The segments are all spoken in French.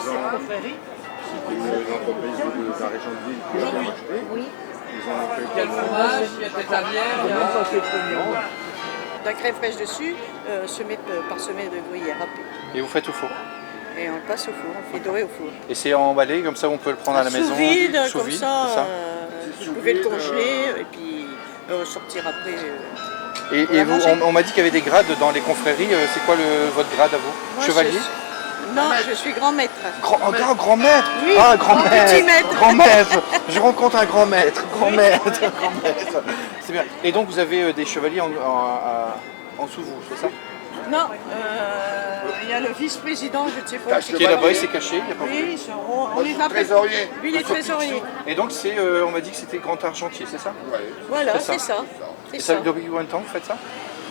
cette confrérie? Une entreprise de la région de Lille qui a racheté. Oui. Ils en ont fait Il y a le fromage, il y a peut-être la bière. La crème fraîche dessus, parsemée de gruyère râpée. Et vous faites au four? Et on le passe au four, on fait dorer au four. Et c'est emballé, comme ça on peut le prendre à la maison? Sous vide, Sous comme vide, ça, c'est ça vous pouvez le congeler et puis le ressortir après. Et vous, on m'a dit qu'il y avait des grades dans les confréries. C'est quoi votre grade à vous? Moi, Chevalier? Non, je suis grand maître. Grand maître? Oui, Ah, grand petit maître. maître. Grand maître. Je rencontre un grand maître. Grand maître. Grand maître. C'est bien. Et donc vous avez des chevaliers en dessous de vous, c'est ça? Non, il y a le vice-président, je ne sais pas. Qui est là-bas, il s'est caché. Oui, on les appelle. trésorier. Lui, il est trésorier. Et donc on m'a dit que c'était grand argentier, c'est ça? Voilà, C'est c'est ça. Et ça depuis combien de temps vous faites ça?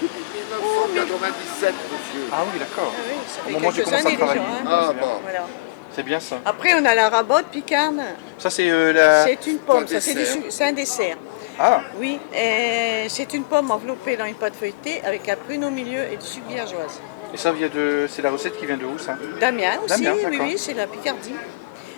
1997, monsieur. Ah oui, d'accord. Ah oui, ça Au fait moment où j'ai quelques commencé à années déjà. travailler. Hein. Ah c'est bien. bon. Voilà. C'est bien ça. Après, on a la rabotte picarne. Ça c'est la... C'est une pomme, ça dessert. c'est un dessert. Ah, Oui, et c'est une pomme enveloppée dans une pâte feuilletée avec un prune au milieu et du sucre villageoise. et ça vient de... C'est la recette qui vient de où ça? D'Amiens aussi, D'Amiens, oui, d'accord. oui, c'est la Picardie.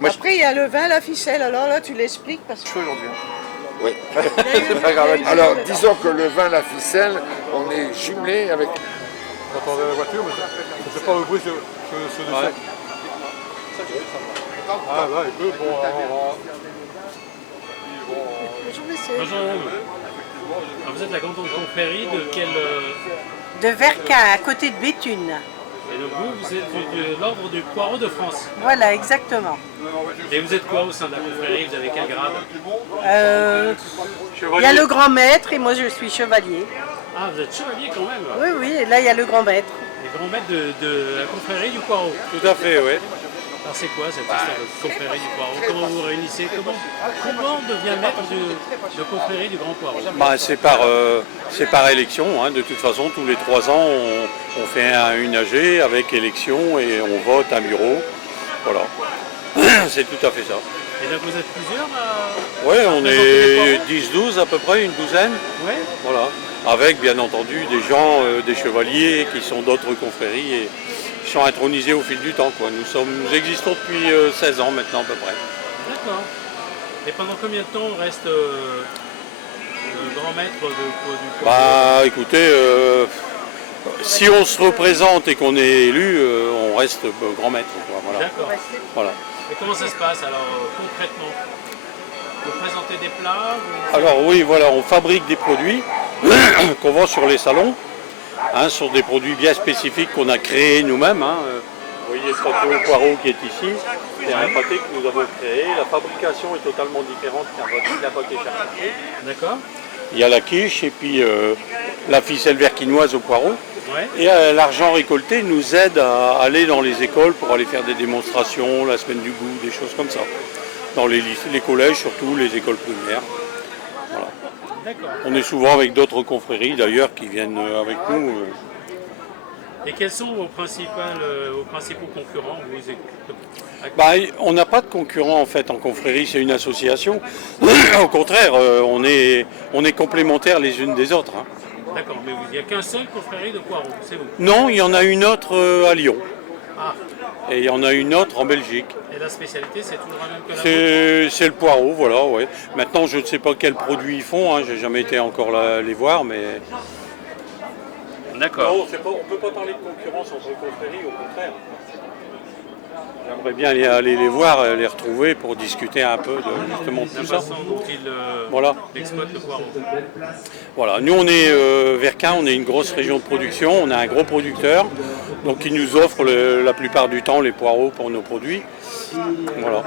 Moi, Après, il y a le vin à la ficelle. Alors là, tu l'expliques parce que... chaud aujourd'hui. Oui. C'est pas grave. Alors, disons que le vin la ficelle, on est jumelé avec. On entendait la voiture, mais je ne sais pas le bruit sur le Ouais. dessin. Ah là, il peut, bon, alors, Bonjour, monsieur. Bonjour. Vous êtes la grande confrérie de quel... De Verquin, à côté de Béthune. Et donc vous êtes de l'ordre du poireau de France. Voilà, exactement. Et vous êtes quoi au sein de la confrérie? Vous avez quel grade? Il y a le grand maître et moi je suis chevalier. Ah, vous êtes chevalier quand même. Oui, oui, et là il y a le grand maître. Les grands maîtres de la confrérie du poireau. Tout à fait, oui. Alors c'est quoi cette histoire de confrérie du poireau? Comment vous vous réunissez? Comment on devient maître de confrérie du grand poireau? Bah, c'est par élection, hein. De toute façon, tous les 3 ans, on fait une AG avec élection et on vote un bureau. Voilà. C'est tout à fait ça. Et là vous êtes plusieurs Oui, on représenter les est 10-12 à peu près, une douzaine. Ouais. Voilà. Avec bien entendu des gens, des chevaliers qui sont d'autres confréries et qui sont intronisés au fil du temps, quoi. Nous existons depuis 16 ans maintenant à peu près. D'accord. Et pendant combien de temps on reste grand maître du poireau? Bah écoutez, si on se représente et qu'on est élu, on reste grand maître, quoi. Voilà. D'accord. Voilà. Et comment ça se passe alors concrètement? Vous présentez des plats Alors oui, voilà, on fabrique des produits qu'on vend sur les salons, hein, sur des produits bien spécifiques qu'on a créés nous-mêmes. Hein. Vous voyez ce pâté au poireau qui est ici, c'est un pâté que nous avons créé. La fabrication est totalement différente qu'un pâté charcutier. D'accord. Il y a la quiche et puis la ficelle verquinoise au poireau. Ouais. Et l'argent récolté nous aide à aller dans les écoles pour aller faire des démonstrations, la semaine du goût, des choses comme ça. Dans les lycées, les collèges, surtout les écoles primaires. Voilà. D'accord. On est souvent avec d'autres confréries d'ailleurs qui viennent avec nous. Et quels sont vos principaux concurrents? Bah, on n'a pas de concurrents en fait en confrérie, c'est une association. Au contraire, on est complémentaires les unes des autres. Hein. D'accord, mais il n'y a qu'un seul confrérie de poireaux, c'est vous? Non, il y en a une autre à Lyon. Ah, Et il y en a une autre en Belgique. et la spécialité c'est toujours la même que la vôtre? C'est le poireau, voilà, ouais. Maintenant, je ne sais pas quels produits ils font, hein, j'ai jamais été encore les voir, mais... D'accord. Non, on ne peut pas parler de concurrence entre les confréries, au contraire. J'aimerais bien aller les voir, les retrouver pour discuter un peu de justement La tout ça. façon dont ils Voilà. exploitent le poireau. Voilà, nous on est Verquin, on est une grosse région de production, on a un gros producteur, donc il nous offre la plupart du temps les poireaux pour nos produits. Voilà.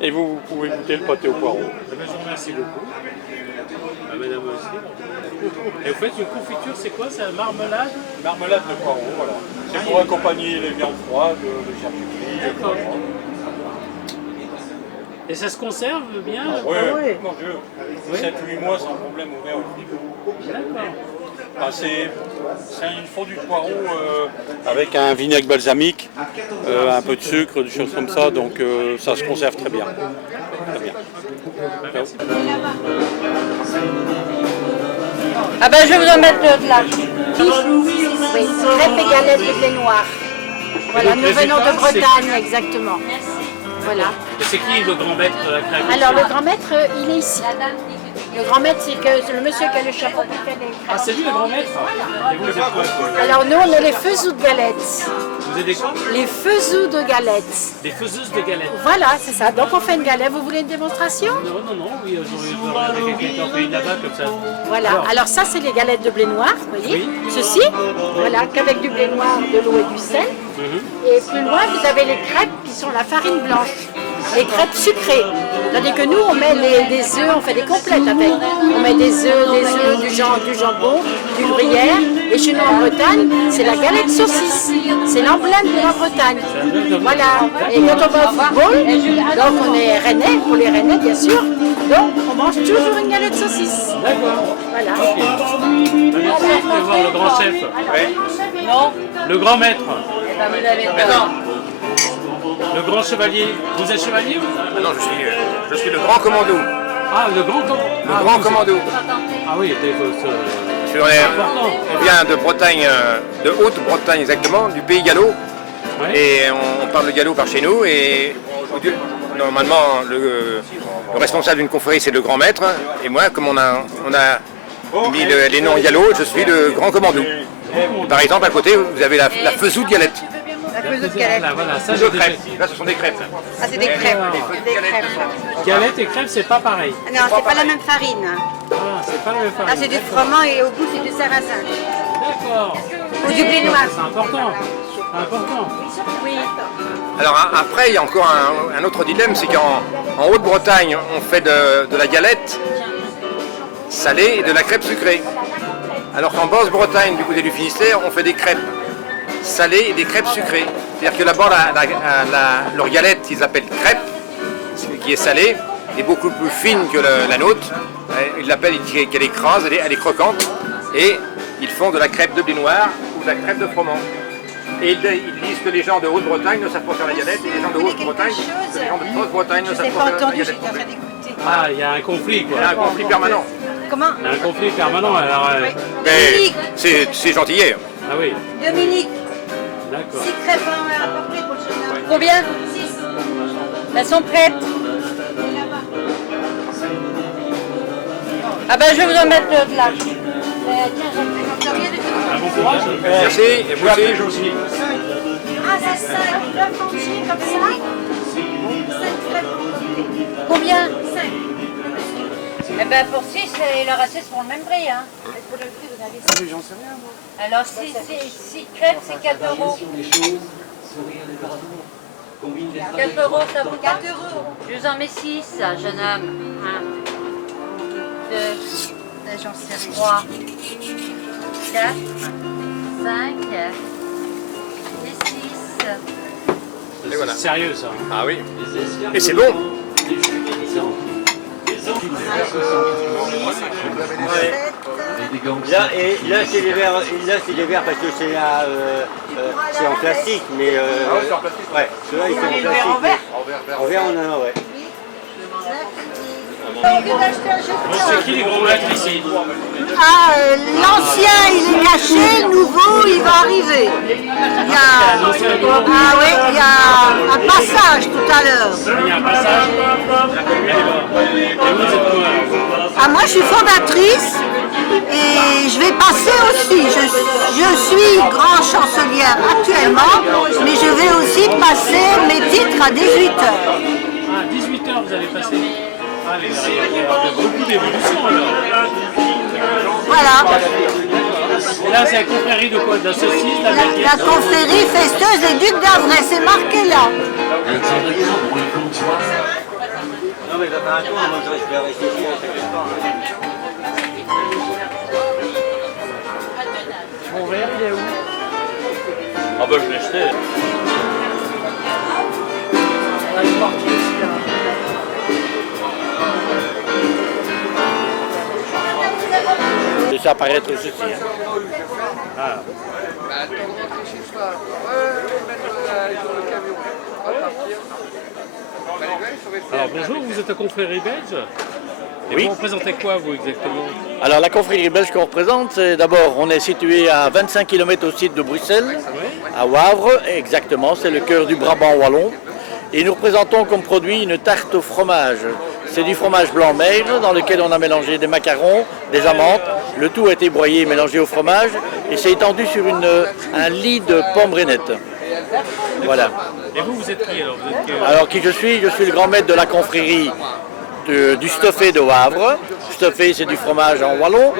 Et vous pouvez goûter le pâté au poireau. Eh ben, je vous remercie beaucoup. Madame aussi. Et vous faites une confiture, c'est quoi? C'est la marmelade? Marmelade de poireau, voilà. C'est pour accompagner les viandes froides, les charcuteries. D'accord. Et ça se conserve bien? Oui, mon Dieu. 7-8 mois sans problème ouvert au frigo. D'accord. Ah, il faut du poireau avec un vinaigre balsamique, un peu de sucre, des choses comme ça, donc ça se conserve très bien. Très bien. Ah ben je vais vous en mettre de là. Oui, crêpes et galettes de blé noir. Voilà, donc, nous les venons de états, c'est- Bretagne, exactement. Voilà. Et c'est qui le grand maître de la crêpe? Alors le grand maître, il est ici. Le grand maître, c'est le monsieur qui a le chapeau qui fait les Ah, c'est lui le grand maître? Et vous êtes quoi? Alors nous, on est les faisous de galettes. Vous êtes des quoi? Les faisous de galettes. Des faiseuses de galettes. Voilà, c'est ça. Donc on fait une galette. Vous voulez une démonstration? Non, oui, je regarder quelqu'un qui en fait une là-bas comme ça. Voilà. Alors ça, c'est les galettes de blé noir, vous voyez. Ceci, voilà, qu'avec du blé noir, de l'eau et du sel. Et plus loin, vous avez les crêpes qui sont la farine blanche. Les crêpes sucrées. Tandis que nous, on met des œufs, on fait des complètes avec. On met des œufs, du jambon, du gruyère. Et chez nous en Bretagne, c'est la galette saucisse. C'est l'emblème de la Bretagne. Voilà. Et quand on va au football, donc on est rennais, pour les rennais bien sûr. Donc on mange toujours une galette saucisse. D'accord. Voilà. Merci, je vais voir le grand chef. Non. Le grand maître. Eh ben, vous avez pas. Non. Le grand chevalier. Vous êtes chevalier? Non, je suis le grand commando. Ah, le grand commando. Le grand commando. Ah oui, c'est important. On vient de Bretagne, de Haute-Bretagne exactement, du pays gallo. Ouais. Et on parle le gallo par chez nous. Et normalement, le responsable d'une confrérie, c'est le grand maître. Et moi, comme on a mis les noms gallo, je suis le grand commando. Et par exemple, à côté, vous avez la faisou de galette. La peseuse de galette. Voilà, ça De j'ai déjà. crêpes. Là, ce sont des crêpes. Ah, c'est des crêpes. Des crêpes. Galette et crêpes, c'est pas pareil. Non, c'est pas la même farine. Ah, c'est pas la même farine. Là, c'est du froment et au goût, c'est du sarrasin. D'accord. Ou du blé noir. C'est important. C'est important. Oui. Alors après, il y a encore un autre dilemme, c'est qu'en Haute-Bretagne, on fait de la galette salée et de la crêpe sucrée. Alors qu'en Basse-Bretagne, du côté du Finistère, on fait des crêpes salées et des crêpes sucrées. C'est-à-dire que là-bas, leur galette, ils appellent crêpe, qui est salée, est beaucoup plus fine que la nôtre. Ils l'appellent qu'elle écrase, elle est croquante. Et ils font de la crêpe de blé noir ou de la crêpe de froment. Et ils disent que les gens de Haute-Bretagne ne savent pas faire la galette, et les gens de Haute-Bretagne, que les gens de Basse-Bretagne ne savent pas faire la galette. Ah, il y a un conflit, quoi. Il y a un conflit permanent. Comment? Il y a un conflit permanent, alors. Mais c'est gentillet. Ah oui, Dominique, d'accord. 6 crêpes à porter pour le chemin. Combien? 6. Elles sont prêtes. Ah ben je vais vous en mettre de là. Un bon courage. Merci, et vous aussi. Ah, c'est 5 crêpes entiers comme ça? 5 crêpes entiers. Combien? 5. Eh ben pour 6, il leur reste pour le même prix. Hein. Pour le prix, vous avez 5. Alors 6 crêpes, c'est 4 euros. 4 euros, ça vous 4 euros. Je vous en mets 6, jeune homme. 1, 2, J'en sais rien. 3, 4, 5 et 6. Et voilà. C'est sérieux, ça. Ah oui. Et c'est bon. Là, c'est des verres parce que c'est en plastique, mais c'est en plastique. ouais, ceux-là ils sont en plastique. En verre, on en a, ouais. C'est qui les gros maîtres ici? Ah, l'ancien il est caché, le nouveau il va arriver. Il y a un passage tout à l'heure. Il y a un passage. Et vous êtes quoi? Ah, moi je suis fondatrice et je vais passer aussi. Je suis grand chancelière actuellement, mais je vais aussi passer mes titres à 18h. Ah, 18h vous allez passer. Ah, il y a beaucoup d'évolution alors. Voilà. Et là, c'est la confrérie de quoi? De la saucisse, de la merguez? La confrérie festeuse des Ducs d'Avray, c'est marqué là. Non, mais il va faire un tour, moi je vais rester ici à chaque fois. Mon verre, il est où? Ah ben je l'ai jeté. Ça apparaître ceci. Ah. Alors bonjour, vous êtes à confrérie belge? Et Oui. vous représentez quoi vous exactement? Alors la confrérie belge qu'on représente, c'est d'abord on est situé à 25 km au sud de Bruxelles, À Wavre, exactement, c'est le cœur du Brabant wallon. Et nous représentons comme produit une tarte au fromage. C'est du fromage blanc maigre dans lequel on a mélangé des macarons, des amandes. Le tout a été broyé et mélangé au fromage. Et c'est étendu sur un lit de pommes rainettes. Voilà. Et vous, vous êtes qui alors? Alors qui je suis? Je suis le grand maître de la confrérie du stuffé de Wavre. Stuffé, c'est du fromage en wallon.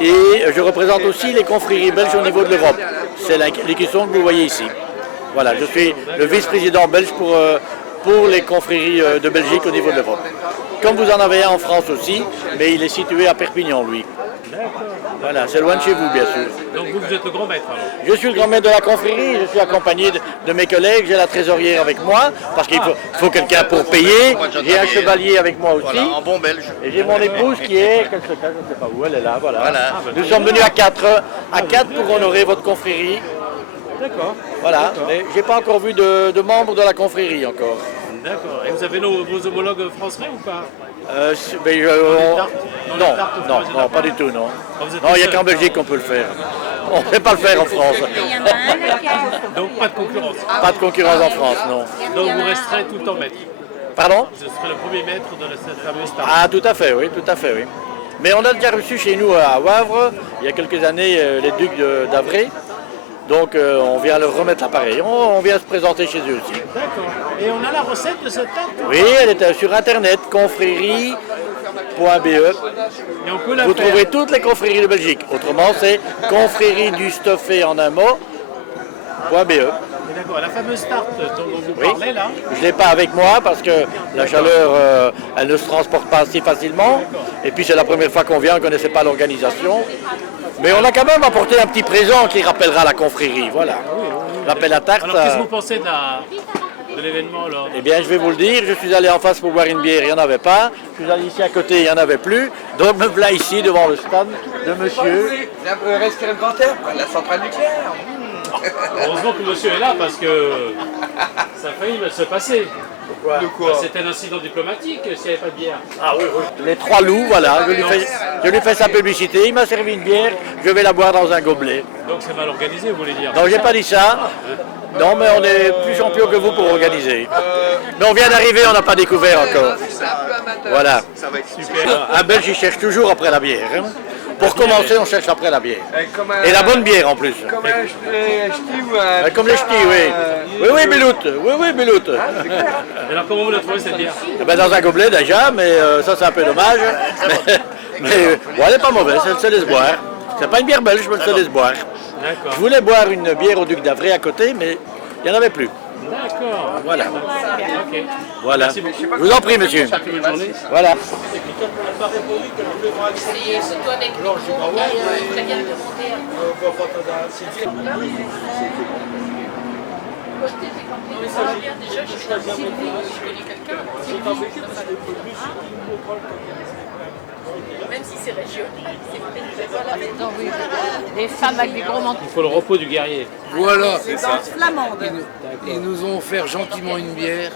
Et je représente aussi les confréries belges au niveau de l'Europe. C'est les cuissons que vous voyez ici. Voilà, je suis le vice-président belge pour les confréries de Belgique au niveau de l'Europe. Comme vous en avez un en France aussi, mais il est situé à Perpignan, lui. Voilà, c'est loin de chez vous, bien sûr. Donc vous êtes le grand maître alors? Je suis le grand maître de la confrérie, je suis accompagné de mes collègues, j'ai la trésorière avec moi, parce qu'il faut quelqu'un pour payer. J'ai un chevalier avec moi aussi. Voilà, en bon belge. Et j'ai mon épouse qui est, je ne sais pas où, elle est là, voilà. Nous sommes venus à 4 pour honorer votre confrérie. D'accord. Voilà, mais j'ai pas encore vu de membres de la confrérie encore. D'accord. Et vous avez vos homologues français ou pas? Non, pas du tout, non. Non, il n'y a qu'en Belgique qu'on peut le faire. On ne peut pas le faire en France. Donc pas de concurrence? Pas de concurrence en France, non. Donc vous resterez tout le temps maître? Pardon? Vous serez le premier maître de cette fameuse tarte? Ah, tout à fait, oui, tout à fait, oui. Mais on a déjà reçu chez nous à Wavre, il y a quelques années, les ducs d'Avray. Donc on vient leur remettre l'appareil, on vient se présenter chez eux aussi. D'accord. Et on a la recette de cette tarte? Oui, elle est sur internet, confrérie.be. Et on peut la Vous faire. trouverez toutes les confréries de Belgique. Autrement, c'est confrérie du stuffé en un mot.be. D'accord, la fameuse tarte dont vous parlez là? Je ne l'ai pas avec moi parce que la chaleur, elle ne se transporte pas si facilement. Et puis c'est la première fois qu'on vient, on ne connaissait pas l'organisation. Mais on a quand même apporté un petit présent qui rappellera la confrérie, voilà. L'appel à tarte. Alors qu'est-ce que vous pensez de l'événement alors? Eh bien je vais vous le dire, je suis allé en face pour boire une bière, il n'y en avait pas. Je suis allé ici à côté, il n'y en avait plus. Donc me voilà ici devant le stand de monsieur. Respirer le grand air, la centrale nucléaire. Heureusement que monsieur est là parce que ça a failli se passer. Pourquoi? C'était un incident diplomatique s'il n'y avait pas de bière. Ah oui, oui. Les trois loups, voilà, je lui fais sa publicité, il m'a servi une bière, je vais la boire dans un gobelet. Donc c'est mal organisé, vous voulez dire? Non, j'ai pas dit ça. Non, mais on est plus champion que vous pour organiser. Mais on vient d'arriver, on n'a pas découvert encore. Voilà. Ça va être super. Un Belge, il cherche toujours après la bière. Hein. Pour commencer, on cherche après la bière. Et la bonne bière en plus. Comme un ch'ti ou un... Comme les ch'tis, oui. Oui, Béloute. Oui, Béloute. Alors comment vous la trouvez cette bière? Eh ben, dans un gobelet déjà, mais ça c'est un peu dommage. Mais bon, elle n'est pas mauvaise, elle se laisse boire. C'est pas une bière belge, mais elle se laisse boire. D'accord. Je voulais boire une bière au Duc d'Avray à côté, mais il n'y en avait plus. D'accord. Voilà. Ok. Voilà. Merci beaucoup. Je vous en prie, monsieur. Bonne journée. Voilà. Même si c'est régional, c'est les femmes avec des gros manteaux. Il faut le repos du guerrier. Voilà. Flamande. Ils nous ont offert gentiment une bière.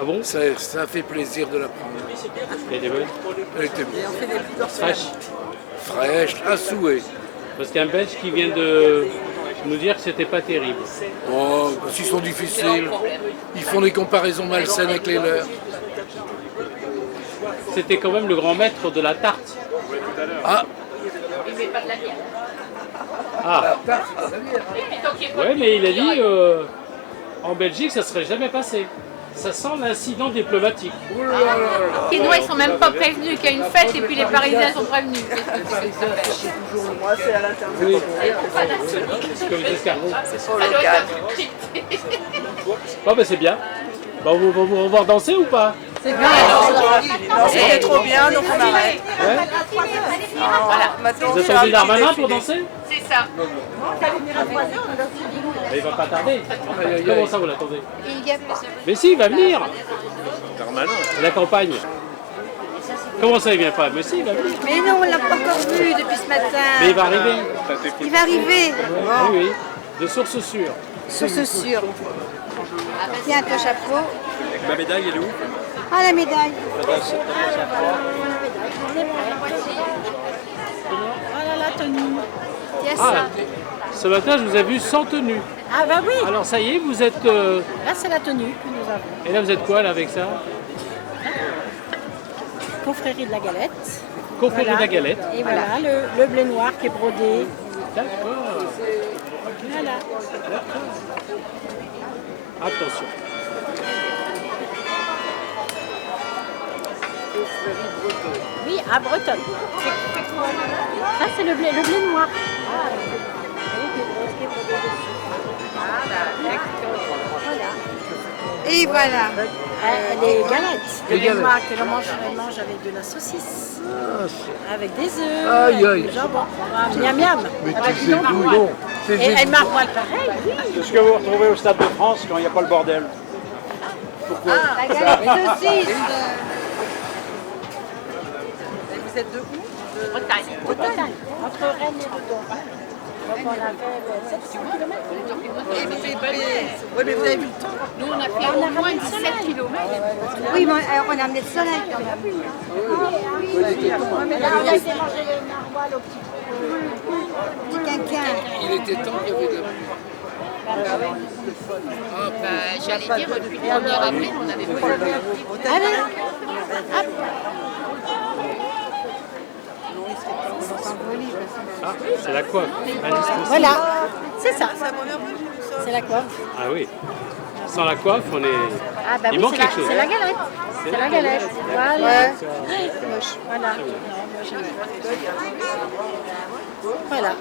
Ah bon? Ça fait plaisir de la prendre. Elle était bonne? Elle était bonne. Fraîche. Fraîche, à souhait. Parce qu'il y a un Belge qui vient de nous dire que c'était pas terrible. Oh, parce qu'ils sont difficiles. Ils font des comparaisons malsaines avec les leurs. C'était quand même le grand maître de la tarte. Ah, Ah. Ouais, mais il a dit en Belgique ça serait jamais passé. Ça sent l'incident diplomatique. Les Chinois, ils sont même pas prévenus qu'il y a une fête et puis les Parisiens sont prévenus. Oui. Comme des escargots. Bon, ben c'est bien. Bon, vous revoir danser ou pas? C'était trop bien, donc on arrête. Ouais. Vous attendez Darmanin pour danser? C'est ça. Mais il va pas tarder. Comment ça vous l'attendez? Mais si, il va venir. La campagne. Comment ça il vient pas? Mais si, il va venir. Mais non, on l'a pas encore vu depuis ce matin. Mais il va arriver. Il va arriver. Oui, oui. De source sûre. Source sûre. Tiens ton chapeau. Ma médaille, elle est où? Ah, la médaille. Voilà la tenue. Ah, ce matin, je vous ai vu sans tenue. Ah bah oui. Alors ça y est, vous êtes... Là, c'est la tenue que nous avons. Et là, vous êtes quoi là avec ça? Confrérie de la galette. Confrérie de la galette. Et voilà, le blé noir qui est brodé. D'accord. Voilà. Attention. Oui, à Bretonne. Ça, c'est le blé noir. Et voilà. Les galettes. Le blé noir que l'on mange avec de la saucisse. Avec des œufs, Aïe, aïe. avec du jambon. Miam miam. Mais Avec tu du sais jambon. d'où donc? Et elle marmoile pareil, oui. C'est ce que vous retrouvez au Stade de France quand il n'y a pas le bordel. Pourquoi? La galette saucisse. Vous êtes de où? Bretagne. Bretagne. Entre Rennes et Redon. Donc on a fait 700 km. Oui, mais vous avez vu le temps. Nous, on a fait au moins 17 km. Oui, mais on a amené le soleil quand même. Là, on a été manger les narwhals au petit Petit quinquin. Il était temps qu'il y avait de la J'allais dire, depuis le 1er avril, on avait pas Allez, hop. Ah, c'est la coiffe. Voilà, c'est ça. C'est la coiffe. Ah oui. Sans la coiffe, on est... Ah bah Il oui, manque quelque chose. c'est la galette. C'est la galette. Voilà. Ouais. Voilà. Voilà.